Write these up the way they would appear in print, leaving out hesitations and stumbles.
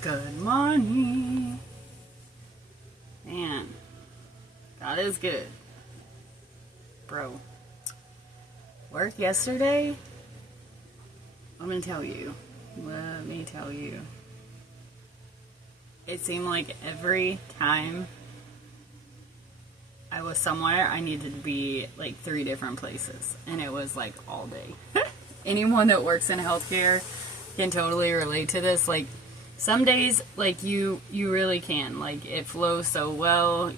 Good morning. Man, God is good. Bro, work yesterday? Let me tell you. It seemed like every time I was somewhere, I needed to be like 3 different places. And it was like all day. Anyone that works in healthcare can totally relate to this. Like, some days, like, you really can. Like, it flows so well,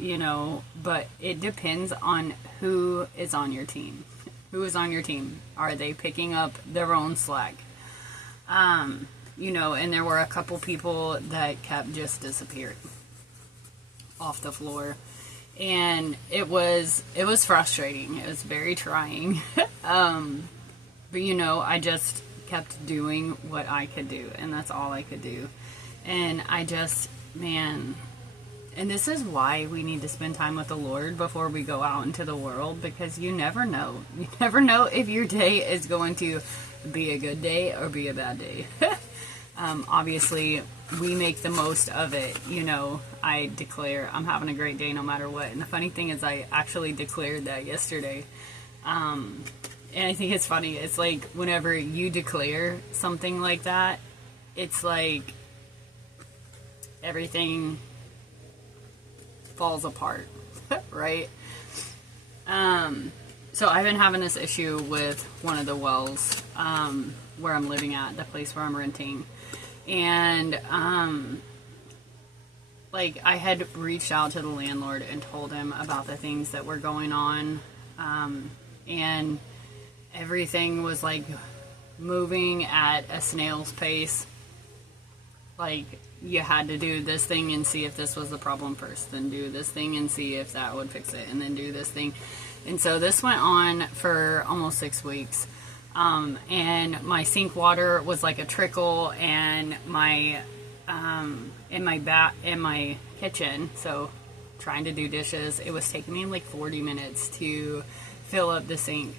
but it depends on who is on your team. Who is on your team? Are they picking up their own slack? And there were a couple people that kept just disappearing off the floor. And it was frustrating. It was very trying. But I just kept doing what I could do, and that's all I could do. And and this is why we need to spend time with the Lord before we go out into the world, because you never know. You never know if your day is going to be a good day or be a bad day. Obviously, we make the most of it. I declare I'm having a great day no matter what. And the funny thing is, I actually declared that yesterday. And I think it's funny. It's like whenever you declare something like that, it's like everything falls apart, right? So I've been having this issue with one of the wells where I'm living at, the place where I'm renting. And I had reached out to the landlord and told him about the things that were going on. And everything was like moving at a snail's pace. Like, you had to do this thing and see if this was the problem first, then do this thing and see if that would fix it, and then do this thing. And so this went on for almost 6 weeks. And my sink water was like a trickle, and my in my kitchen, so trying to do dishes, it was taking me like 40 minutes to fill up the sink.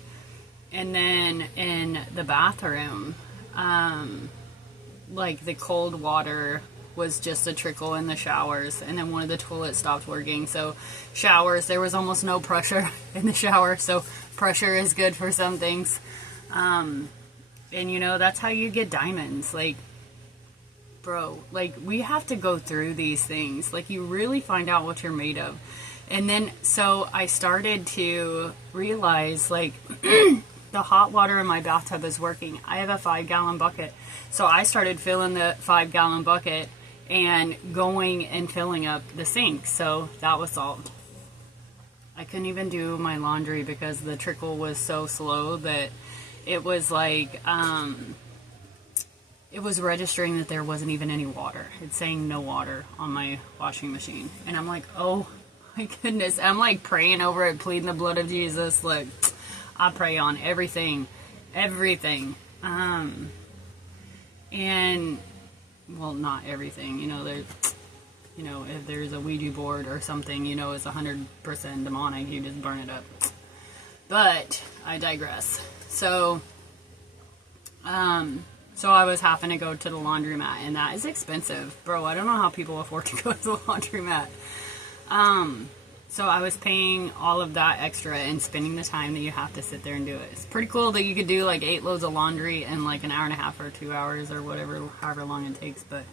And then in the bathroom, the cold water was just a trickle in the showers, and then one of the toilets stopped working. So showers, there was almost no pressure in the shower, so pressure is good for some things. And that's how you get diamonds. Like, bro, we have to go through these things. Like, you really find out what you're made of. And then, so I started to realize, the hot water in my bathtub is working. I have a 5-gallon bucket. So I started filling the 5-gallon bucket and going and filling up the sink. So that was solved. I couldn't even do my laundry because the trickle was so slow that it was it was registering that there wasn't even any water. It's saying no water on my washing machine. And I'm like, oh my goodness. I'm like praying over it, pleading the blood of Jesus. Look, I pray on everything. And, well, not everything, if there's a Ouija board or something, it's 100% demonic, you just burn it up. But I digress. So I was having to go to the laundromat, and that is expensive. Bro, I don't know how people afford to go to the laundromat. So I was paying all of that extra and spending the time that you have to sit there and do it. It's pretty cool that you could do 8 loads of laundry in an hour and a half or 2 hours or whatever, however long it takes. But,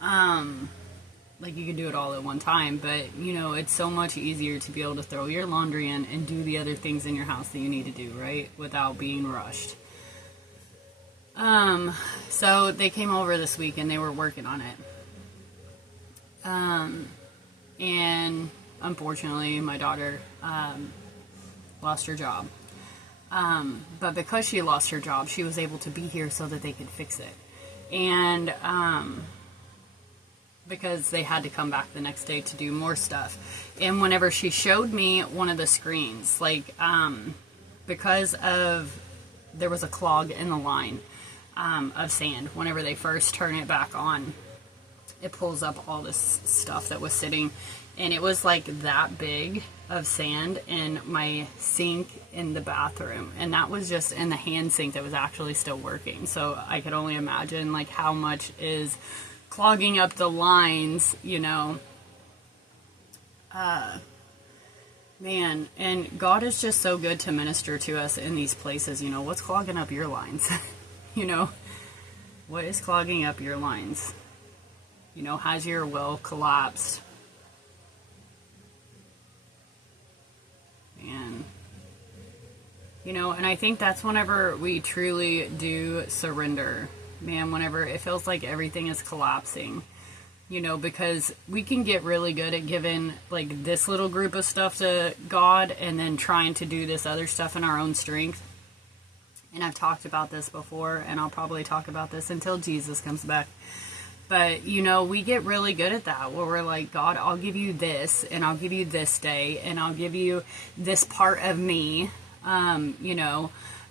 you could do it all at one time. But, it's so much easier to be able to throw your laundry in and do the other things in your house that you need to do, right? Without being rushed. So they came over this week and they were working on it. And unfortunately, my daughter lost her job. But because she lost her job, she was able to be here so that they could fix it. And because they had to come back the next day to do more stuff. And whenever she showed me one of the screens, because of there was a clog in the line of sand, whenever they first turn it back on, it pulls up all this stuff that was sitting, and it was that big of sand in my sink in the bathroom, and that was just in the hand sink that was actually still working. So I could only imagine how much is clogging up the lines, man, and God is just so good to minister to us in these places. What's clogging up your lines? What is clogging up your lines? Has your will collapsed? Man. And I think that's whenever we truly do surrender. Man, whenever it feels like everything is collapsing. Because we can get really good at giving like this little group of stuff to God and then trying to do this other stuff in our own strength. And I've talked about this before, and I'll probably talk about this until Jesus comes back. But, we get really good at that, where we're like, God, I'll give you this, and I'll give you this day, and I'll give you this part of me,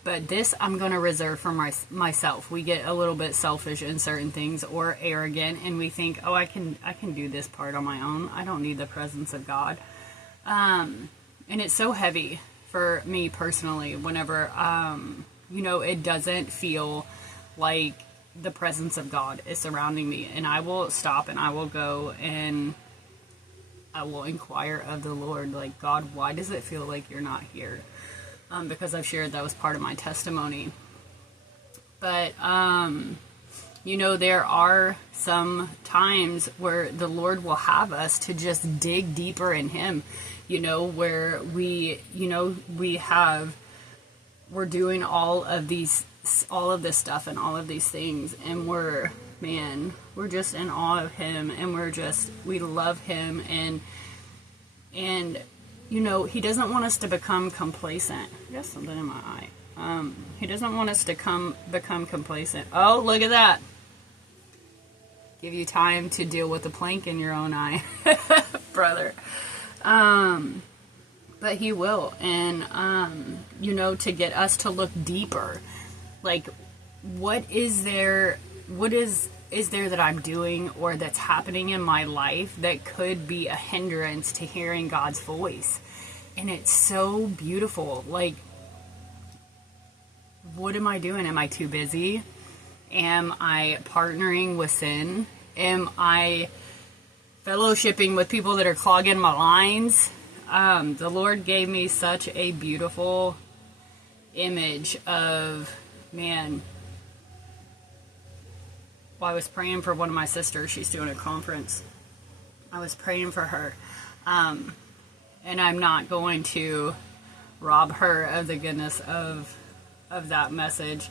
but this I'm going to reserve for myself. We get a little bit selfish in certain things, or arrogant, and we think, oh, I can do this part on my own. I don't need the presence of God. And it's so heavy for me personally whenever, it doesn't feel like the presence of God is surrounding me. And I will stop and I will go and I will inquire of the Lord, like, God, why does it feel like you're not here? Because I've shared that was part of my testimony. But, there are some times where the Lord will have us to just dig deeper in Him, where we're doing all of this stuff and all of these things, and we're just in awe of Him, and we love Him, and He doesn't want us to become complacent. I got something in my eye. He doesn't want us to become complacent. Oh, look at that. Give you time to deal with the plank in your own eye, brother. But He will. And, to get us to look deeper. Like, what is there that I'm doing or that's happening in my life that could be a hindrance to hearing God's voice? And it's so beautiful. Like, what am I doing? Am I too busy? Am I partnering with sin? Am I fellowshipping with people that are clogging my lines? The Lord gave me such a beautiful image of, I was praying for one of my sisters. She's doing a conference. I was praying for her. And I'm not going to rob her of the goodness of that message.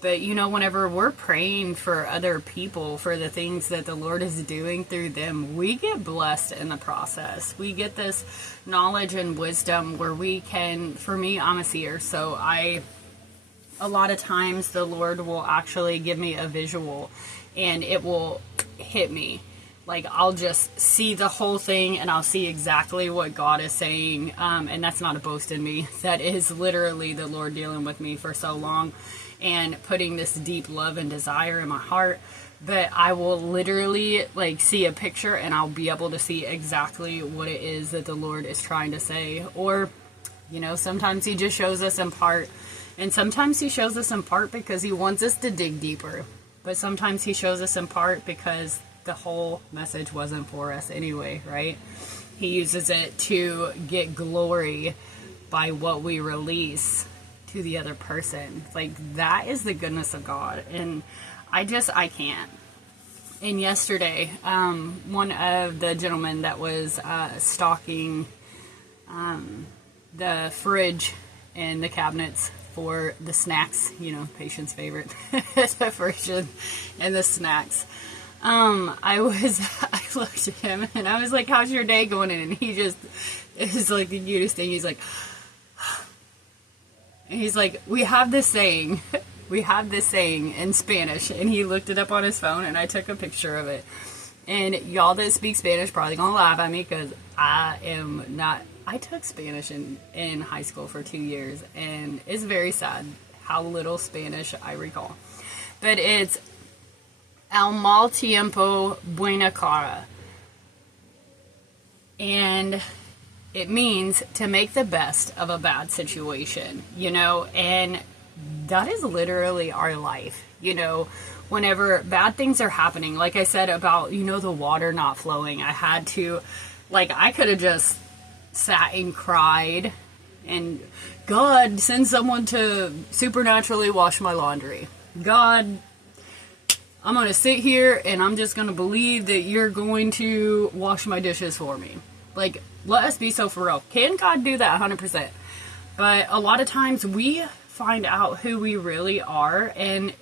But, whenever we're praying for other people, for the things that the Lord is doing through them, we get blessed in the process. We get this knowledge and wisdom where we can, for me, I'm a seer, so a lot of times the Lord will actually give me a visual and it will hit me. Like, I'll just see the whole thing and I'll see exactly what God is saying. And that's not a boast in me. That is literally the Lord dealing with me for so long and putting this deep love and desire in my heart. But I will literally see a picture and I'll be able to see exactly what it is that the Lord is trying to say. Or, sometimes He just shows us in part. And sometimes He shows us in part because He wants us to dig deeper. But sometimes He shows us in part because the whole message wasn't for us anyway, right? He uses it to get glory by what we release to the other person. Like, that is the goodness of God. And I can't. And yesterday, one of the gentlemen that was stocking the fridge and the cabinets for the snacks, patient's favorite, the fridge and the snacks. I looked at him and I was like, how's your day going? And he just, it was like the cutest thing. He's like, and he's like, we have this saying in Spanish. And he looked it up on his phone and I took a picture of it. And y'all that speak Spanish probably gonna laugh at me because I am not. I took Spanish in high school for 2 years, and it's very sad how little Spanish I recall. But it's al mal tiempo buena cara. And it means to make the best of a bad situation, and that is literally our life. whenever bad things are happening, like I said about, the water not flowing, I had to, I could have just sat and cried and, God, send someone to supernaturally wash my laundry. God, I'm going to sit here and I'm just going to believe that you're going to wash my dishes for me. Let us be so for real. Can God do that? 100%. But a lot of times we find out who we really are, and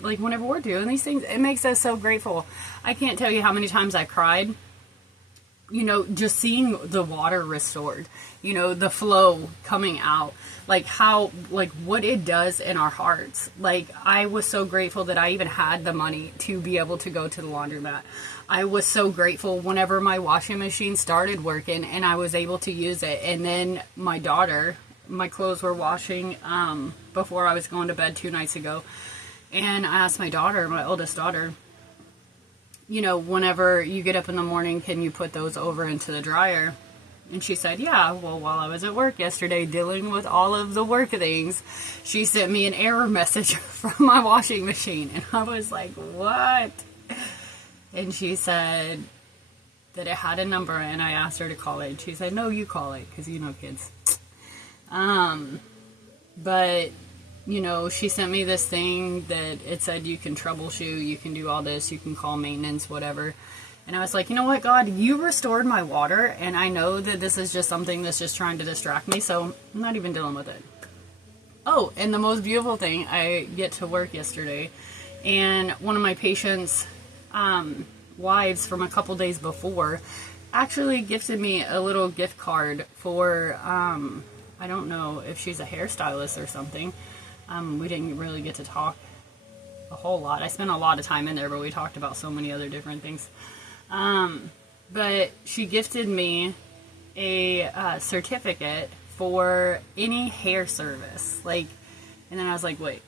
whenever we're doing these things, it makes us so grateful. I can't tell you how many times I cried, just seeing the water restored, the flow coming out, what it does in our hearts. I was so grateful that I even had the money to be able to go to the laundromat. I was so grateful whenever my washing machine started working and I was able to use it. And then my clothes were washing before I was going to bed 2 nights ago. And I asked my daughter, my oldest daughter, whenever you get up in the morning, can you put those over into the dryer? And she said, yeah. Well, while I was at work yesterday dealing with all of the work things, she sent me an error message from my washing machine. And I was like, what? And she said that it had a number, and I asked her to call it. And she said, no, you call it, because kids. But, she sent me this thing that it said you can troubleshoot, you can do all this, you can call maintenance, whatever. And I was like, you know what, God, you restored my water, and I know that this is just something that's just trying to distract me, so I'm not even dealing with it. Oh, and the most beautiful thing, I get to work yesterday, and one of my patients' wives from a couple days before actually gifted me a little gift card for, I don't know if she's a hairstylist or something. We didn't really get to talk a whole lot. I spent a lot of time in there, but we talked about so many other different things. But she gifted me a certificate for any hair service. And then I was like, wait.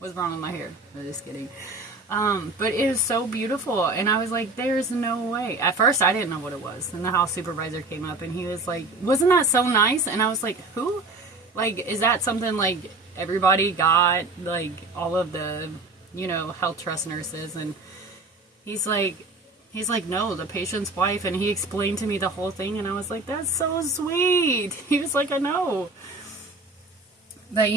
What's wrong with my hair? I'm just kidding. But it was so beautiful, and I was like, there's no way. At first, I didn't know what it was, and the house supervisor came up, and he was like, wasn't that so nice? And I was like, who? Is that something, everybody got, all of the, health trust nurses? And he's like, no, the patient's wife, and he explained to me the whole thing, and I was like, that's so sweet. He was like, I know. But,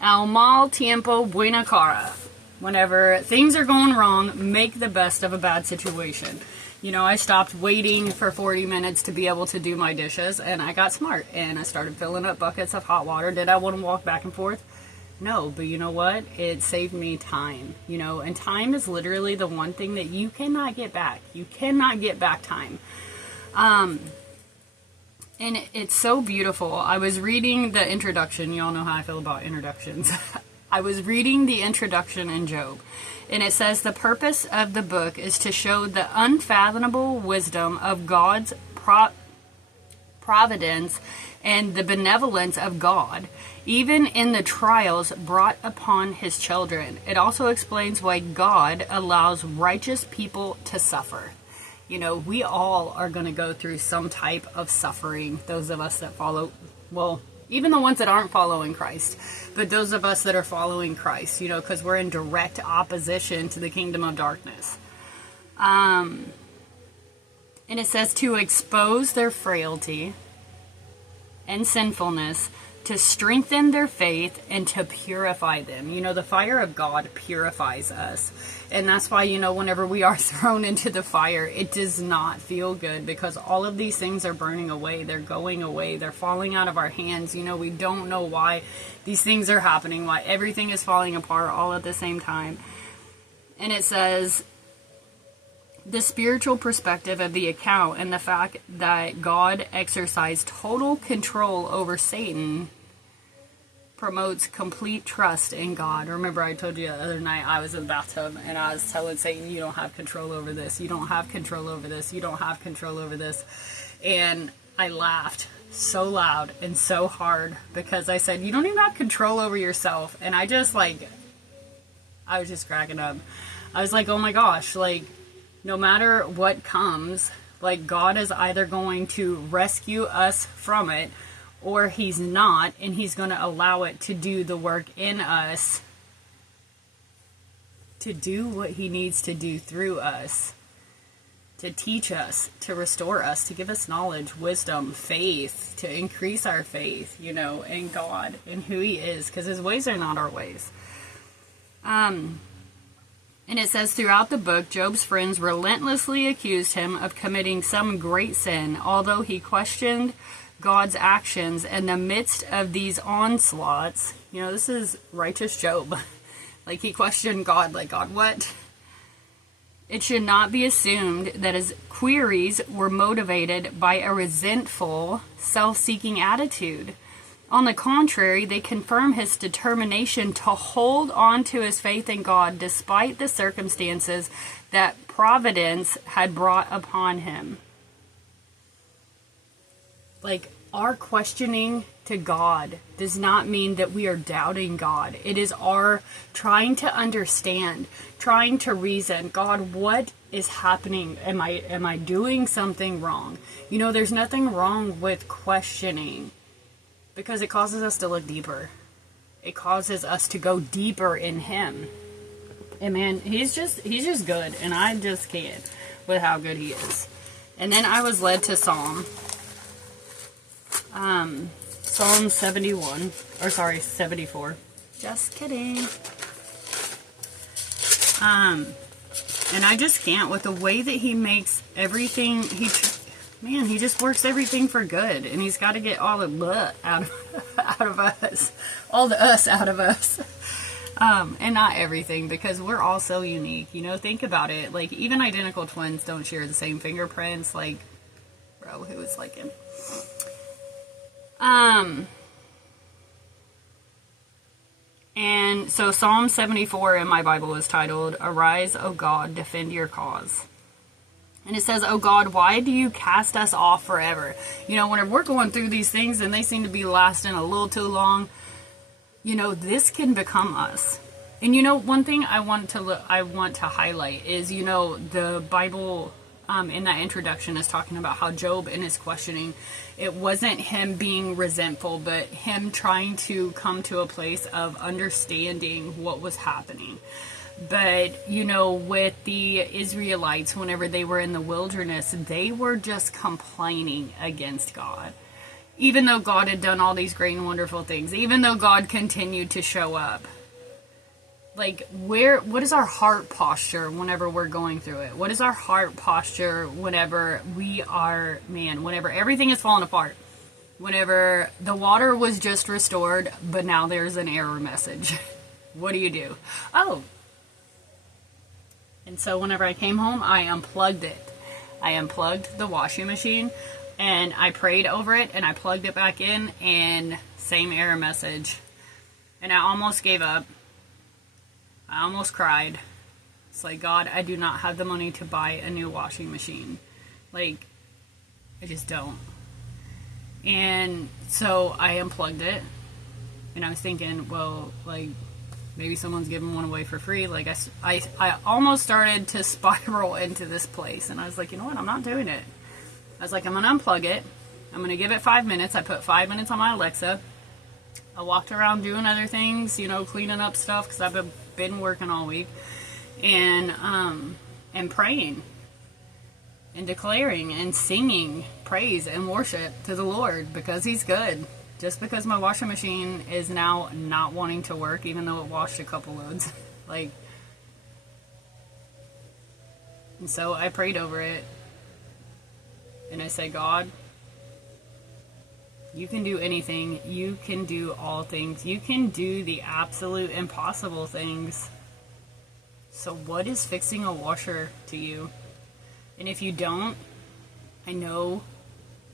al mal tiempo buena cara. Whenever things are going wrong, make the best of a bad situation. I stopped waiting for 40 minutes to be able to do my dishes, and I got smart, and I started filling up buckets of hot water. Did I want to walk back and forth? No, but you know what? It saved me time, and time is literally the one thing that you cannot get back. You cannot get back time. And it's so beautiful. I was reading the introduction. You all know how I feel about introductions. I was reading the introduction in Job, and it says the purpose of the book is to show the unfathomable wisdom of God's providence and the benevolence of God, even in the trials brought upon his children. It also explains why God allows righteous people to suffer. We all are going to go through some type of suffering, those of us that follow, even the ones that aren't following Christ, but those of us that are following Christ, because we're in direct opposition to the kingdom of darkness. And it says to expose their frailty and sinfulness, to strengthen their faith, and to purify them. The fire of God purifies us. And that's why, whenever we are thrown into the fire, it does not feel good, because all of these things are burning away. They're going away. They're falling out of our hands. We don't know why these things are happening, why everything is falling apart all at the same time. And it says, the spiritual perspective of the account and the fact that God exercised total control over Satan promotes complete trust in God. Remember, I told you the other night I was in the bathtub and I was telling Satan, you don't have control over this. You don't have control over this. You don't have control over this. And I laughed so loud and so hard because I said, you don't even have control over yourself. And I was just cracking up. I was like, oh my gosh, no matter what comes, God is either going to rescue us from it, or he's not, and he's going to allow it to do the work in us, to do what he needs to do through us, to teach us, to restore us, to give us knowledge, wisdom, faith, to increase our faith, in God and who he is, because his ways are not our ways. And it says throughout the book, Job's friends relentlessly accused him of committing some great sin, although he questioned God's actions in the midst of these onslaughts. This is righteous Job. Like, he questioned God, like, God, what? It should not be assumed that his queries were motivated by a resentful, self-seeking attitude. On the contrary, they confirm his determination to hold on to his faith in God despite the circumstances that providence had brought upon him. Like, our questioning to God does not mean that we are doubting God. It is our trying to understand, trying to reason, God, what is happening? Am I doing something wrong? There's nothing wrong with questioning, because it causes us to look deeper. It causes us to go deeper in him. And man, he's just good, and I just can't with how good he is. And then I was led to Psalm 74. Just kidding. And I just can't with the way that he makes everything. He just works everything for good, and he's got to get all the blah out of us, all the us out of us, and not everything, because we're all so unique. Think about it. Like, even identical twins don't share the same fingerprints. Like, bro, who is like him? And so Psalm 74 in my Bible is titled, Arise, O God, Defend Your Cause. And it says, Oh God, why do you cast us off forever? Whenever we're going through these things and they seem to be lasting a little too long, this can become us. And one thing I want to highlight is, the Bible in that introduction is talking about how Job, in his questioning, it wasn't him being resentful, but him trying to come to a place of understanding what was happening. But, with the Israelites, whenever they were in the wilderness, they were just complaining against God. Even though God had done all these great and wonderful things, even though God continued to show up. Like, what is our heart posture whenever we're going through it? What is our heart posture whenever whenever everything is falling apart? Whenever the water was just restored, but now there's an error message. What do? Oh. And so whenever I came home, I unplugged it. I unplugged the washing machine, and I prayed over it, and I plugged it back in, and same error message. And I almost gave up. I almost cried. It's like, God, I do not have the money to buy a new washing machine. Like, I just don't. And so I unplugged it, and I was thinking, well, like, maybe someone's giving one away for free. Like, I almost started to spiral into this place, and I was like, you know what, I'm not doing it. I was like, I'm going to unplug it. I'm going to give it 5 minutes. I put 5 minutes on my Alexa. I walked around doing other things, cleaning up stuff, because I've been working all week, and praying and declaring and singing praise and worship to the Lord, because he's good. Just because my washing machine is now not wanting to work, even though it washed a couple loads, and so I prayed over it, and I said, God, you can do anything. You can do all things. You can do the absolute impossible things. So what is fixing a washer to you? And if you don't, I know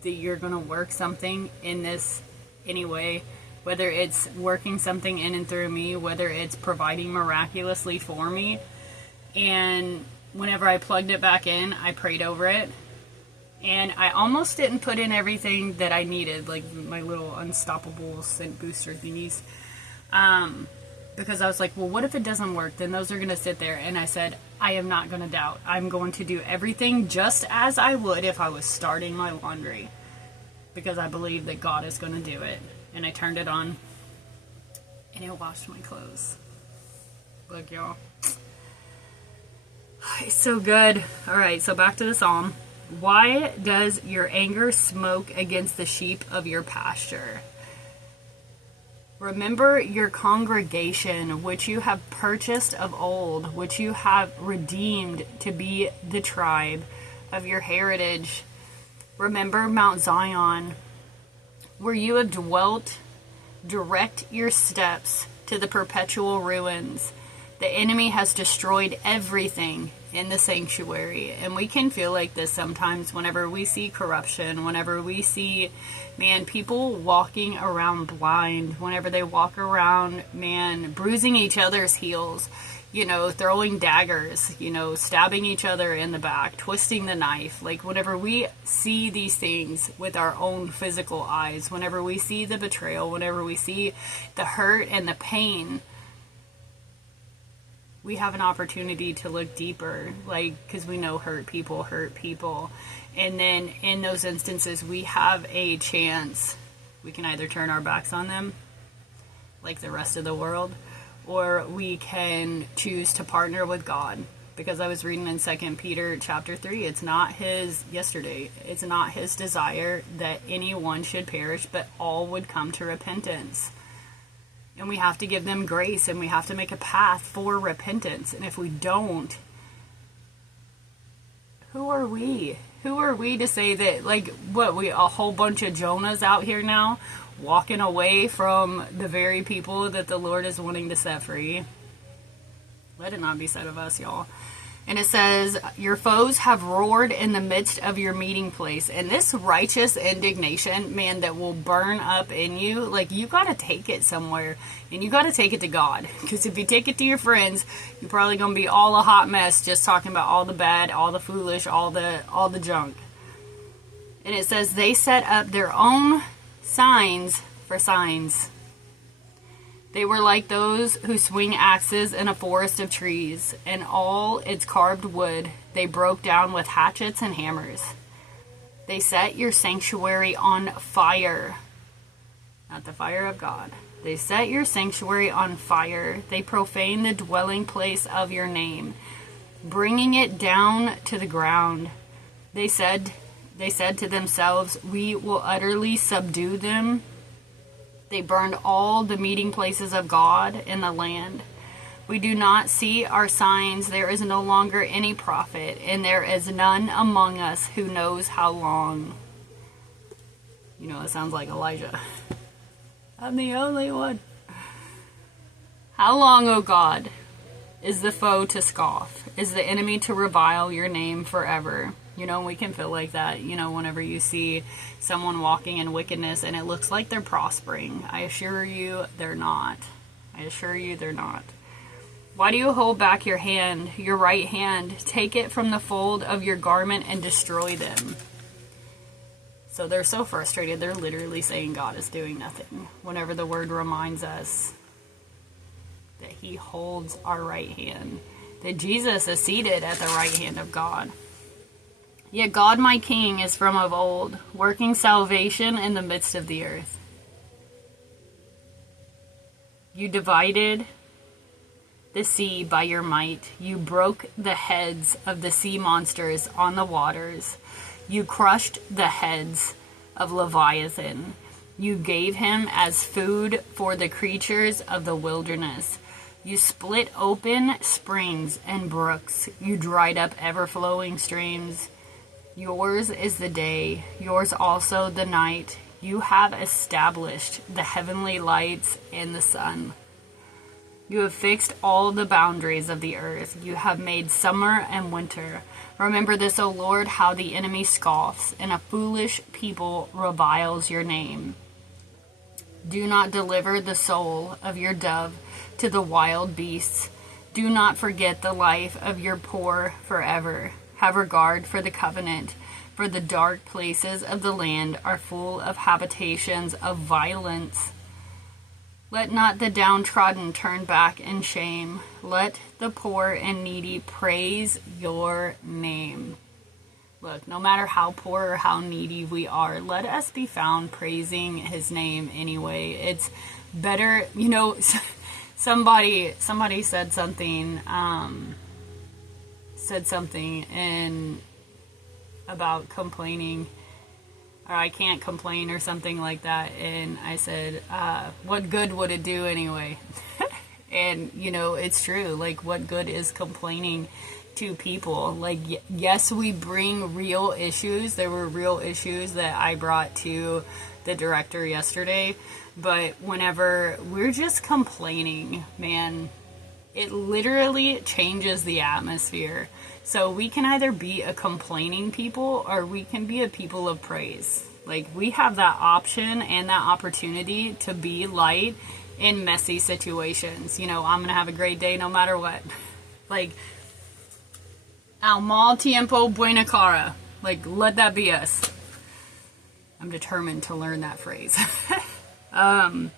that you're going to work something in this anyway, whether it's working something in and through me, whether it's providing miraculously for me. And whenever I plugged it back in, I prayed over it. And I almost didn't put in everything that I needed, like my little unstoppable scent booster thingies. Because I was like, well, what if it doesn't work? Then those are going to sit there. And I said, I am not going to doubt. I'm going to do everything just as I would if I was starting my laundry. because I believe that God is going to do it. And I turned it on, and it washed my clothes. Look, y'all. It's so good. All right, so back to the psalm. Why does your anger smoke against the sheep of your pasture? Remember your congregation, which you have purchased of old, which you have redeemed to be the tribe of your heritage. Remember Mount Zion, where you have dwelt. Direct your steps to the perpetual ruins. The enemy has destroyed everything in the sanctuary. And we can feel like this sometimes whenever we see corruption, whenever we see, man, people walking around blind, whenever they walk around, man, bruising each other's heels, you know, throwing daggers, you know, stabbing each other in the back, twisting the knife. Like, whenever we see these things with our own physical eyes, whenever we see the betrayal, whenever we see the hurt and the pain, we have an opportunity to look deeper, like, because we know hurt people. And then in those instances, we have a chance. We can either turn our backs on them, like the rest of the world, or we can choose to partner with God. Because I was reading in 2 Peter chapter 3, it's not his desire that anyone should perish, but all would come to repentance. And we have to give them grace, and we have to make a path for repentance. And if we don't, who are we? Who are we to say that, like, what, we a whole bunch of Jonahs out here now, walking away from the very people that the Lord is wanting to set free? Let it not be said of us, y'all. And it says, your foes have roared in the midst of your meeting place. And this righteous indignation, man, that will burn up in you, like, you got to take it somewhere. And you got to take it to God. Because if you take it to your friends, you're probably going to be all a hot mess, just talking about all the bad, all the foolish, all the junk. And it says, they set up their own signs for signs. They were like those who swing axes in a forest of trees, and all its carved wood they broke down with hatchets and hammers. They set your sanctuary on fire. Not the fire of God. They set your sanctuary on fire. They profane the dwelling place of your name, bringing it down to the ground. They said to themselves, we will utterly subdue them. They burned all the meeting places of God in the land. We do not see our signs. There is no longer any prophet, and there is none among us who knows how long. You know, it sounds like Elijah. I'm the only one. How long, O God, is the foe to scoff? Is the enemy to revile your name forever? You know, we can feel like that, you know, whenever you see someone walking in wickedness and it looks like they're prospering. I assure you they're not. Why do you hold back your hand, your right hand? Take it from the fold of your garment and destroy them. So they're so frustrated, they're literally saying God is doing nothing. Whenever the word reminds us that he holds our right hand, that Jesus is seated at the right hand of God. Yet God, my King, is from of old, working salvation in the midst of the earth. You divided the sea by your might. You broke the heads of the sea monsters on the waters. You crushed the heads of Leviathan. You gave him as food for the creatures of the wilderness. You split open springs and brooks. You dried up ever-flowing streams. Yours is the day, yours also the night. You have established the heavenly lights and the sun. You have fixed all the boundaries of the earth. You have made summer and winter. Remember this, O Lord, how the enemy scoffs, and a foolish people reviles your name. Do not deliver the soul of your dove to the wild beasts. Do not forget the life of your poor forever. Have regard for the covenant, for the dark places of the land are full of habitations of violence. Let not the downtrodden turn back in shame. Let the poor and needy praise your name. Look, no matter how poor or how needy we are, let us be found praising his name anyway. It's better, somebody said something and about complaining, or I can't complain or something like that, and I said, what good would it do anyway? And it's true. Like, what good is complaining to people? Like, yes, we bring real issues. There were real issues that I brought to the director yesterday, but whenever we're just complaining, man, it literally changes the atmosphere. So we can either be a complaining people or we can be a people of praise. Like, we have that option and that opportunity to be light in messy situations. I'm gonna have a great day no matter what. Like, al mal tiempo buena cara. Like, let that be us. I'm determined to learn that phrase. And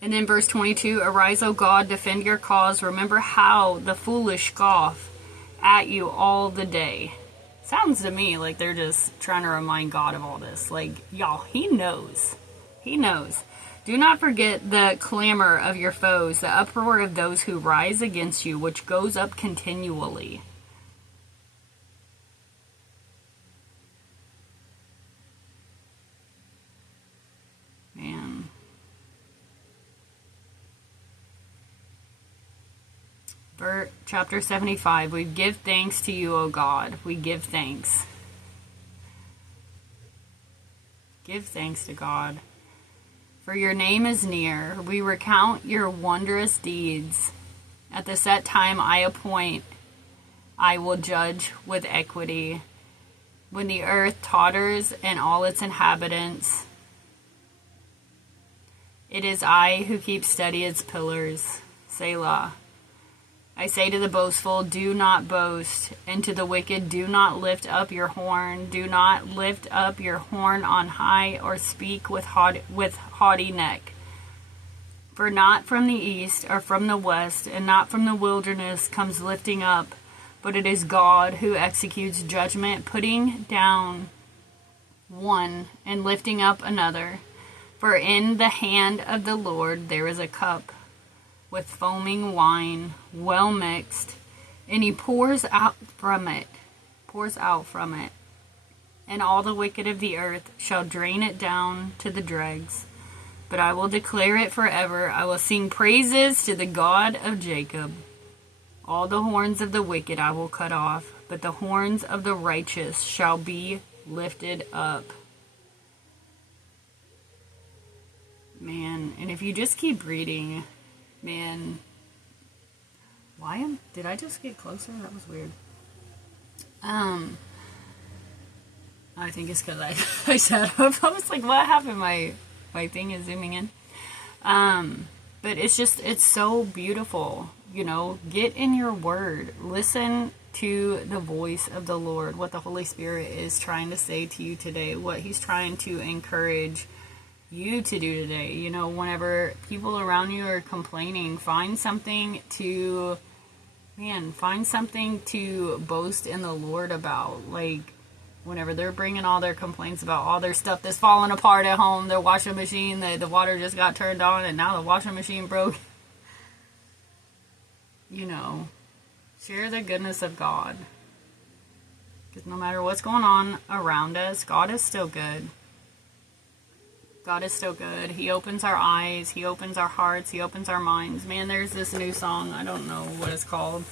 then verse 22, arise, O God, defend your cause. Remember how the foolish scoff at you all the day. Sounds to me like they're just trying to remind God of all this. Like, y'all, he knows. He knows. Do not forget the clamor of your foes, the uproar of those who rise against you, which goes up continually. Man. Chapter 75, we give thanks to you, O God. We give thanks. Give thanks to God. For your name is near. We recount your wondrous deeds. At the set time I appoint, I will judge with equity. When the earth totters and all its inhabitants, it is I who keep steady its pillars. Selah. I say to the boastful, do not boast, and to the wicked, do not lift up your horn. Do not lift up your horn on high, or speak with haughty neck. For not from the east, or from the west, and not from the wilderness comes lifting up, but it is God who executes judgment, putting down one and lifting up another. For in the hand of the Lord there is a cup with foaming wine, well mixed, and he pours out from it, and all the wicked of the earth shall drain it down to the dregs. But I will declare it forever. I will sing praises to the God of Jacob. All the horns of the wicked I will cut off, but the horns of the righteous shall be lifted up. Man, and if you just keep reading, man, did I just get closer? That was weird. I think it's because I sat up. I was like, what happened? My thing is zooming in. But it's so beautiful, get in your word. Listen to the voice of the Lord, what the Holy Spirit is trying to say to you today, what he's trying to encourage you to do today. Whenever people around you are complaining, find something to boast in the Lord about. Like, whenever they're bringing all their complaints about all their stuff that's falling apart at home, their washing machine, the water just got turned on and now the washing machine broke. Share the goodness of God. Because no matter what's going on around us, God is still good. God is still good. He opens our eyes. He opens our hearts. He opens our minds. Man, there's this new song, I don't know what it's called,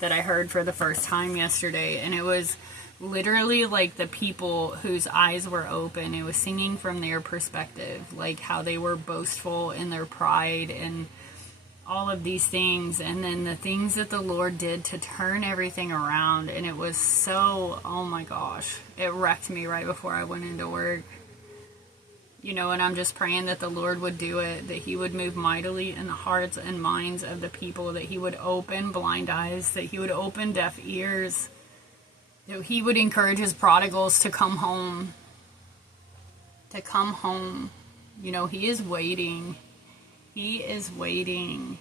that I heard for the first time yesterday. And it was literally like the people whose eyes were open. It was singing from their perspective, like how they were boastful in their pride and all of these things. And then the things that the Lord did to turn everything around. And it was so, oh my gosh, it wrecked me right before I went into work. And I'm just praying that the Lord would do it, that he would move mightily in the hearts and minds of the people, that he would open blind eyes, that he would open deaf ears, that he would encourage his prodigals to come home. He is waiting. He is waiting.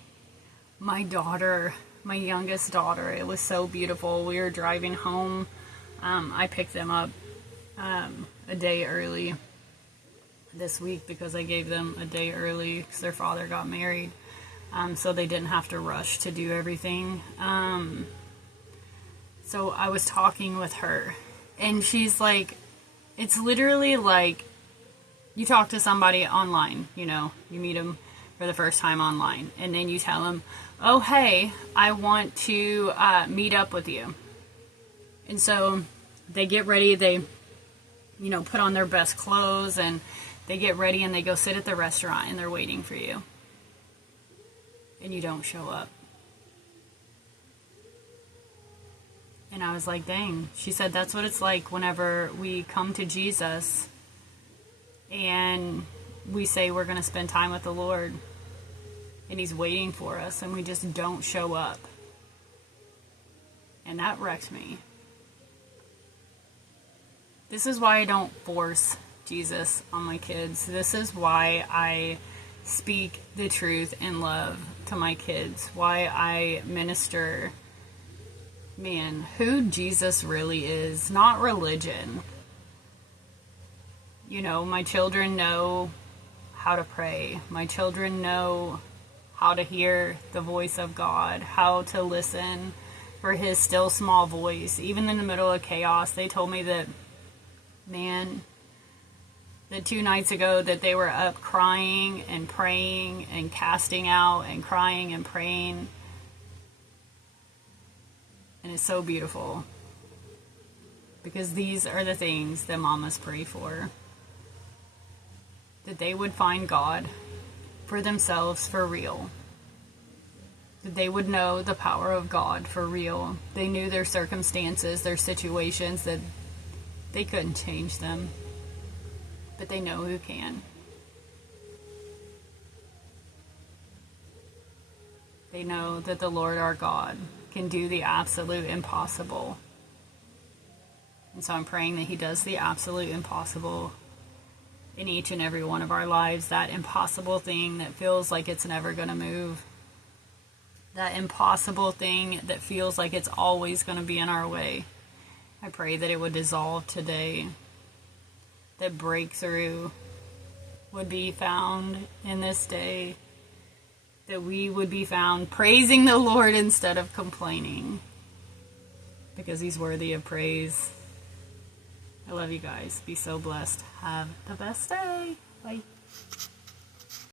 My daughter, my youngest daughter. It was so beautiful. We were driving home. I picked them up a day early this week because I gave them a day early because their father got married. So they didn't have to rush to do everything. So I was talking with her, and she's like, it's literally like you talk to somebody online, you know, you meet them for the first time online, and then you tell them, oh, hey, I want to meet up with you. And so they get ready, they, you know, put on their best clothes, and they get ready, and they go sit at the restaurant, and they're waiting for you. And you don't show up. And I was like, dang. She said that's what it's like whenever we come to Jesus and we say we're going to spend time with the Lord, and He's waiting for us, and we just don't show up. And that wrecked me. This is why I don't force Jesus on my kids. This is why I speak the truth in love to my kids. Why I minister, man, who Jesus really is, not religion. You know, my children know how to pray. My children know how to hear the voice of God, how to listen for His still small voice. Even in the middle of chaos, they told me that, man, that 2 nights ago that they were up crying and praying and casting out and crying and praying. And it's so beautiful. Because these are the things that mamas pray for. That they would find God for themselves for real. That they would know the power of God for real. They knew their circumstances, their situations, that they couldn't change them. But they know who can. They know that the Lord our God can do the absolute impossible. And so I'm praying that He does the absolute impossible in each and every one of our lives. That impossible thing that feels like it's never going to move. That impossible thing that feels like it's always going to be in our way. I pray that it would dissolve today. That breakthrough would be found in this day. That we would be found praising the Lord instead of complaining. Because He's worthy of praise. I love you guys. Be so blessed. Have the best day. Bye.